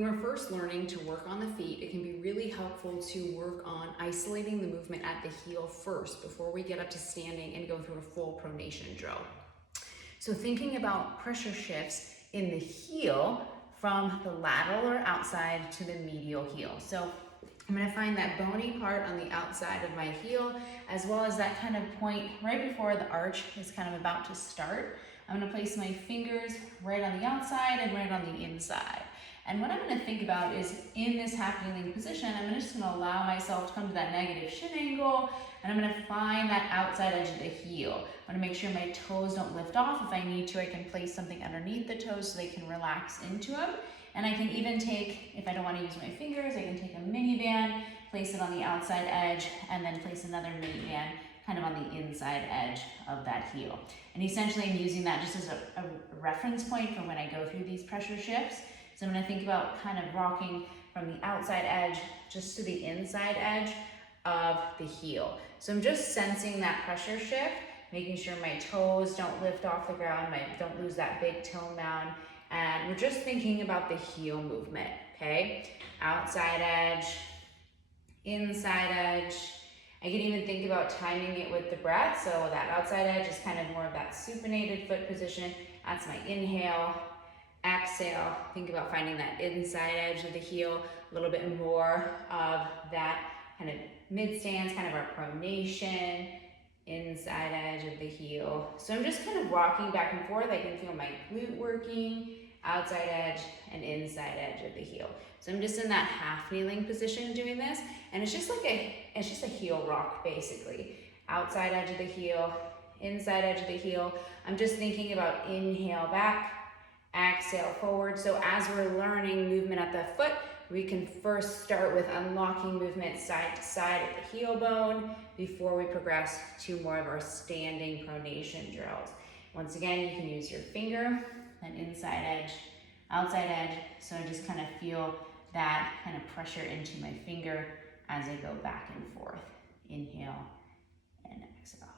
When we're first learning to work on the feet, it can be really helpful to work on isolating the movement at the heel first before we get up to standing and go through a full pronation drill. So thinking about pressure shifts in the heel from the lateral or outside to the medial heel. So I'm going to find that bony part on the outside of my heel, as well as that kind of point right before the arch is kind of about to start. I'm going to place my fingers right on the outside and right on the inside. And what I'm going to think about is in this half kneeling position, I'm just going to allow myself to come to that negative shin angle, and I'm going to find that outside edge of the heel. I want to make sure my toes don't lift off. If I need to, I can place something underneath the toes so they can relax into them. And I can even take, if I don't want to use my fingers, I can take a mini band, place it on the outside edge, and then place another mini band kind of on the inside edge of that heel. And essentially I'm using that just as a reference point for when I go through these pressure shifts. So I'm going to think about kind of rocking from the outside edge just to the inside edge of the heel. So I'm just sensing that pressure shift, making sure my toes don't lift off the ground, don't lose that big toe mound. And we're just thinking about the heel movement, okay? Outside edge, inside edge. I can even think about timing it with the breath. So that outside edge is kind of more of that supinated foot position. That's my inhale. Exhale, think about finding that inside edge of the heel, a little bit more of that kind of mid stance, kind of our pronation, inside edge of the heel. So I'm just kind of rocking back and forth. I can feel my glute working, outside edge and inside edge of the heel. So I'm just in that half kneeling position doing this, and it's just a heel rock basically. Outside edge of the heel, inside edge of the heel. I'm just thinking about inhale back, exhale forward. So as we're learning movement at the foot, we can first start with unlocking movement side to side at the heel bone before we progress to more of our standing pronation drills. Once again, you can use your finger, then inside edge, outside edge. So I just kind of feel that kind of pressure into my finger as I go back and forth. Inhale and exhale.